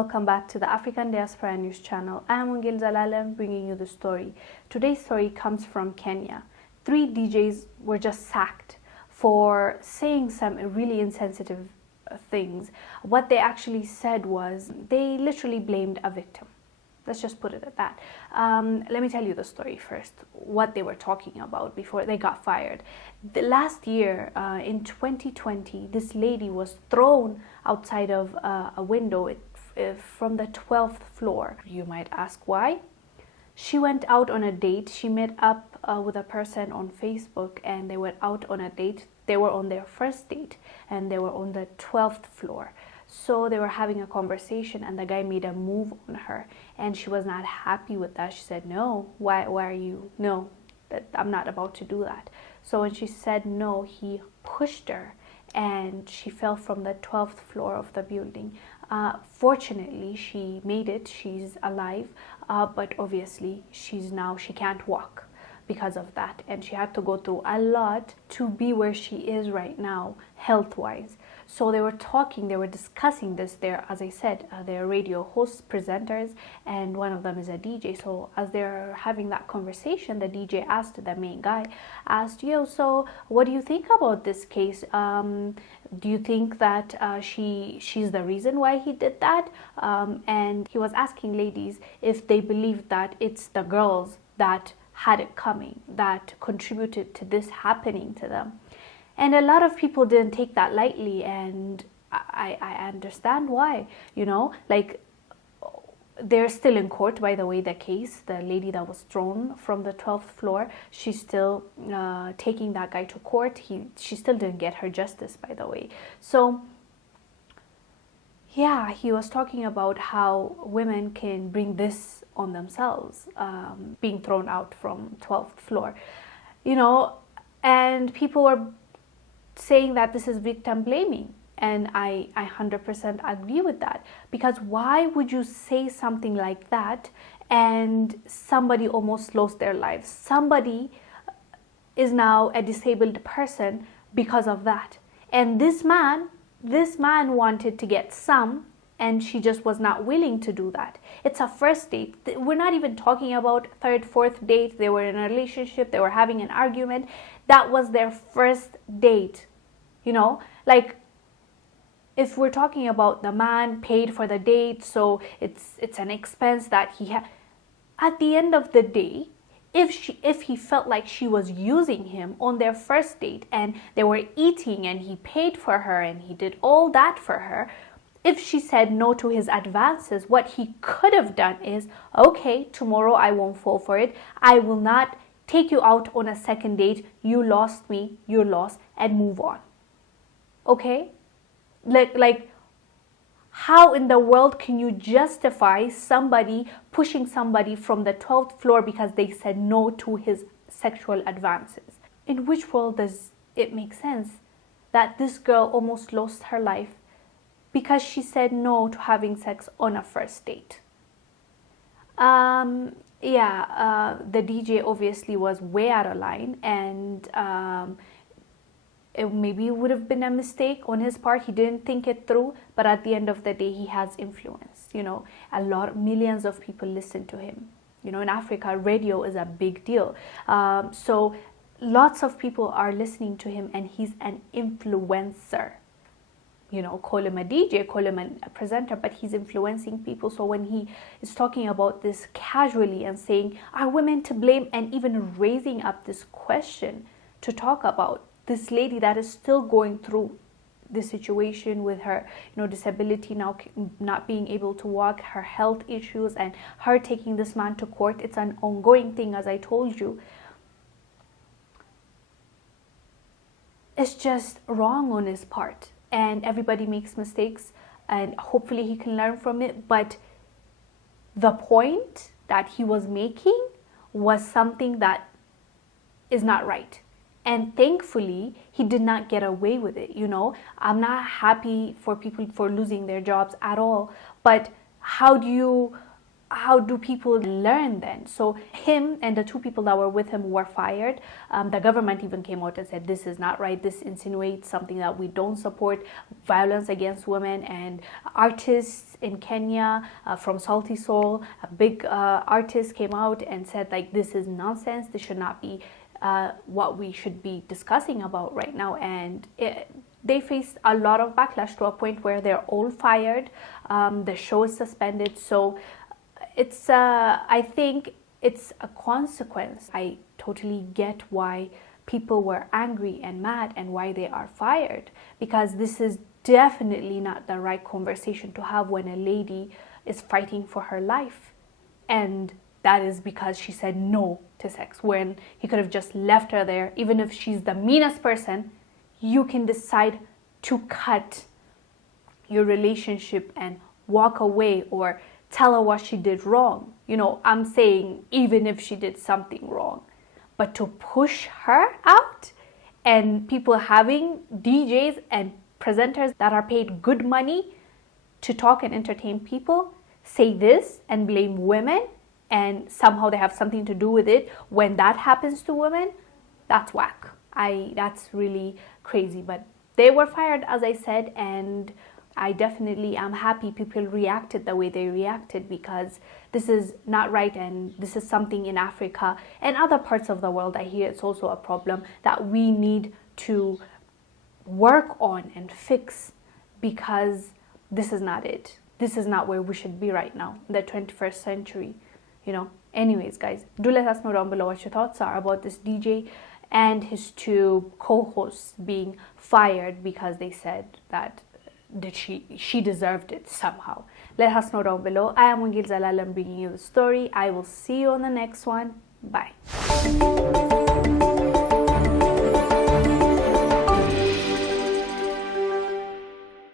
Welcome back to the African Diaspora News channel. I am Wongel Zelalem bringing you the story. Today's story comes from Kenya. 3 DJs were just sacked for saying some really insensitive things. What they actually said was they literally blamed a victim. Let's just put it at that. Let me tell you the story first, what they were talking about before they got fired. The last year, in 2020, this lady was thrown outside of a window from the 12th floor. You might ask why? She went out on a date. She met up with a person on Facebook and they went out on a date. They were on their first date and they were on the 12th floor. So they were having a conversation and the guy made a move on her and she was not happy with that. She said, no, why are you, no, I'm not about to do that. So when she said no, he pushed her and she fell from the 12th floor of the building. Fortunately, she made it, she's alive, but obviously she can't walk because of that, and she had to go through a lot to be where she is right now health-wise. So they were discussing this there. As I said, they're radio hosts, presenters, and one of them is a DJ. So as they're having that conversation, the DJ asked, the main guy asked, yo, so what do you think about this case? Do you think that she's the reason why he did that? And he was asking ladies if they believe that it's the girls that had it coming, that contributed to this happening to them. And a lot of people didn't take that lightly, and I understand why. You know, like, they're still in court, by the way, the case. The lady that was thrown from the 12th floor, she's still taking that guy to court. She still didn't get her justice, by the way. So yeah, he was talking about how women can bring this on themselves, being thrown out from 12th floor, you know, and people were saying that this is victim blaming. And I 100% agree with that, because why would you say something like that and somebody almost lost their lives? Somebody is now a disabled person because of that. And this man wanted to get some, and she just was not willing to do that. It's a first date. We're not even talking about third, fourth date. They were in a relationship. They were having an argument. That was their first date. You know, like, if we're talking about the man paid for the date, so it's an expense that he had. At the end of the day, if he felt like she was using him on their first date and they were eating and he paid for her and he did all that for her, if she said no to his advances, what he could have done is, okay, tomorrow I won't fall for it. I will not take you out on a second date. You lost me, you're lost, and move on. Okay? Like, how in the world can you justify somebody pushing somebody from the 12th floor because they said no to his sexual advances? In which world does it make sense that this girl almost lost her life because she said no to having sex on a first date? The DJ obviously was way out of line, and maybe it would have been a mistake on his part. He didn't think it through, but at the end of the day, he has influence. You know, millions of people listen to him. You know, in Africa, radio is a big deal. So lots of people are listening to him, and he's an influencer. You know, call him a DJ, call him a presenter, but he's influencing people. So when he is talking about this casually and saying, are women to blame, and even raising up this question to talk about this lady that is still going through this situation with her, you know, disability, now not being able to walk, her health issues, and her taking this man to court. It's an ongoing thing, as I told you. It's just wrong on his part, and everybody makes mistakes, and hopefully he can learn from it. But the point that he was making was something that is not right. And thankfully, he did not get away with it. You know, I'm not happy for people for losing their jobs at all. But how do you how do people learn then? So him and the 2 people that were with him were fired. The government even came out and said, this is not right. This insinuates something that we don't support, violence against women. And artists in Kenya from Salty Soul, a big artist, came out and said, like, this is nonsense. This should not be what we should be discussing about right now. And they faced a lot of backlash to a point where they're all fired. The show is suspended. So it's I think it's a consequence. I totally get why people were angry and mad and why they are fired, because this is definitely not the right conversation to have when a lady is fighting for her life. And that is because she said no to sex, when he could have just left her there. Even if she's the meanest person, you can decide to cut your relationship and walk away, or tell her what she did wrong. You know, I'm saying even if she did something wrong, but to push her out, and people having DJs and presenters that are paid good money to talk and entertain people say this and blame women, and somehow they have something to do with it when that happens to women, that's whack. That's really crazy. But they were fired, as I said, and I definitely am happy people reacted the way they reacted, because this is not right, and this is something in Africa and other parts of the world. I hear it's also a problem that we need to work on and fix, because this is not it. This is not where we should be right now, in the 21st century, you know. Anyways, guys, do let us know down below what your thoughts are about this DJ and his 2 co-hosts being fired because they said that she deserved it somehow. Let us know down below. I am Wongel Zelalem bringing you the story. I will see you on the next one. Bye.